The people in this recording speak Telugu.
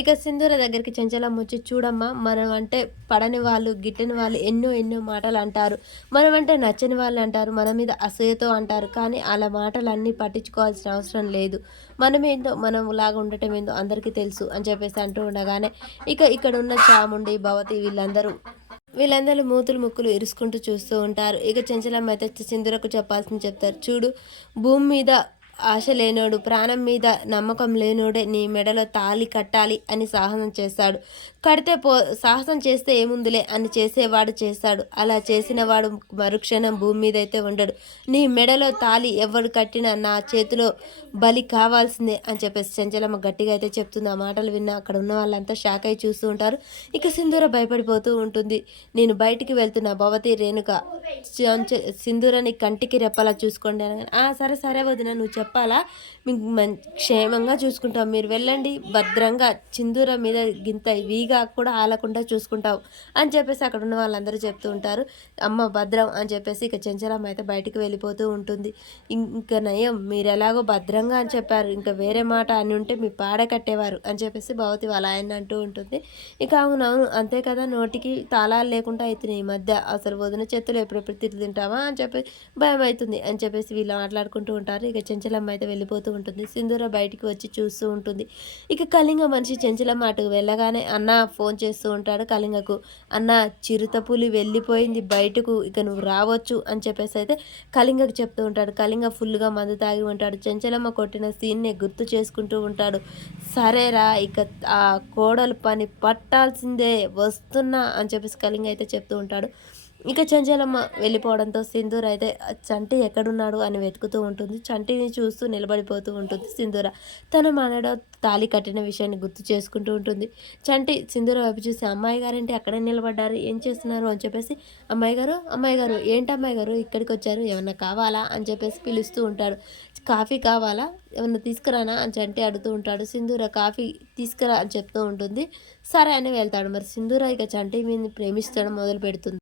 ఇక సింధూర దగ్గరికి చెంచలమ్మ వచ్చి, చూడమ్మా మనం అంటే పడని వాళ్ళు, గిట్టని వాళ్ళు ఎన్నో ఎన్నో మాటలు అంటారు. మనం అంటే నచ్చని వాళ్ళు అంటారు. మన మీద అసూయతో అంటారు. కానీ అలా మాటలన్నీ పట్టించుకోవాల్సిన అవసరం లేదు. మనమేందో మనం లాగా ఉండటం ఏందో అందరికీ తెలుసు అని చెప్పేసి అంటూ ఉండగానే, ఇక ఇక్కడ ఉన్న చాముండి, భవతి వీళ్ళందరూ మూతులు ముక్కులు ఇరుసుకుంటూ చూస్తూ ఉంటారు. ఇక చెంచలమ్మ అయితే సింధూరకు చెప్పాల్సింది చెప్తారు. చూడు, భూమి మీద ఆశ లేనోడు, ప్రాణం మీద నమ్మకం లేనోడే నీ మెడలో తాళి కట్టాలి అని సాహసం చేస్తాడు. కడితే సాహసం చేస్తే ఏముందిలే అని చేసేవాడు చేస్తాడు. అలా చేసిన వాడు మరుక్షణం భూమి మీద అయితే ఉండడు. నీ మెడలో తాళి ఎవడు కట్టినా నా చేతిలో బలి కావాల్సిందే అని చెప్పేసి చెంచలమ్మ గట్టిగా అయితే చెప్తుంది. ఆ మాటలు విన్న అక్కడ ఉన్న వాళ్ళంతా షాక్ అయి చూస్తూ ఉంటారు. ఇక సింధూర భయపడిపోతూ ఉంటుంది. నేను బయటికి వెళ్తున్నా, భవతి, రేణుక సింధూరని కంటికి రెప్పలా చూసుకోండి అనగానే, సరే సరే వదిన, నువ్వు చెప్పాలా, మీకు క్షేమంగా చూసుకుంటాం, మీరు వెళ్ళండి, భద్రంగా సింధూర మీద గింత వీగా కూడా ఆలకుండా చూసుకుంటావు అని చెప్పేసి అక్కడ ఉన్న వాళ్ళందరూ చెప్తూ ఉంటారు. అమ్మ భద్రం అని చెప్పేసి ఇక చెంచలమ్మ అయితే బయటికి వెళ్ళిపోతూ ఉంటుంది. ఇంకా నయం, మీరు ఎలాగో భద్రంగా అని చెప్పారు, ఇంకా వేరే మాట అని ఉంటే మీ పాడ కట్టేవారు అని చెప్పేసి భవతి వాళ్ళ ఆయన అంటూ ఉంటుంది. ఇక అవునవును అంతే కదా, నోటికి తాళాలు లేకుండా అవుతున్నాయి ఈ మధ్య, అసలు వదిన చేతులు ఎప్పుడెప్పుడు తింటావా అని చెప్పి భయం అవుతుంది అని చెప్పేసి వీళ్ళు మాట్లాడుకుంటూ ఉంటారు. ఇక చెంచలమ్మ అయితే వెళ్ళిపోతూ ఉంటుంది. సింధూర బయటికి వచ్చి చూస్తూ ఉంటుంది. ఇక కళింగ మనిషి చెంచలమ్మ అటుకు వెళ్ళగానే అన్న ఫోన్ చేస్తూ ఉంటాడు కళింగకు. అన్న, చిరుతపులి వెళ్ళిపోయింది బయటకు, ఇక నువ్వు రావచ్చు అని చెప్పేసి అయితే కళింగకు చెప్తూ ఉంటాడు. కళింగ ఫుల్గా మందు తాగి ఉంటాడు. చెంచలమ్మ కొట్టిన సీన్ని గుర్తు చేసుకుంటూ ఉంటాడు. సరేరా, ఇక ఆ కోడలు పని పట్టాల్సిందే, వస్తున్నా అని చెప్పేసి కళింగ అయితే చెప్తూ ఉంటాడు. ఇక చెంచలమ్మ వెళ్ళిపోవడంతో సింధూర అయితే చంటి ఎక్కడున్నాడు అని వెతుకుతూ ఉంటుంది. చంటిని చూస్తూ నిలబడిపోతూ ఉంటుంది సింధూర. తన మనడో తాళి కట్టిన విషయాన్ని గుర్తు చేసుకుంటూ ఉంటుంది. చంటి సింధూర వైపు చూసి, అమ్మాయి గారేంటి అక్కడే నిలబడ్డారు, ఏం చేస్తున్నారు అని చెప్పేసి, అమ్మాయి గారు ఏంటి అమ్మాయి గారు ఇక్కడికి వచ్చారు, ఏమన్నా కావాలా అని చెప్పేసి పిలుస్తూ ఉంటాడు. కాఫీ కావాలా, ఏమన్నా తీసుకురానా అని చంటి అడుగుతూ ఉంటాడు. సింధూర కాఫీ తీసుకురా అని చెప్తూ ఉంటుంది. సరే అని వెళ్తాడు. మరి సింధూర ఇక చంటి మీద ప్రేమిస్తడం మొదలు పెడుతుంది.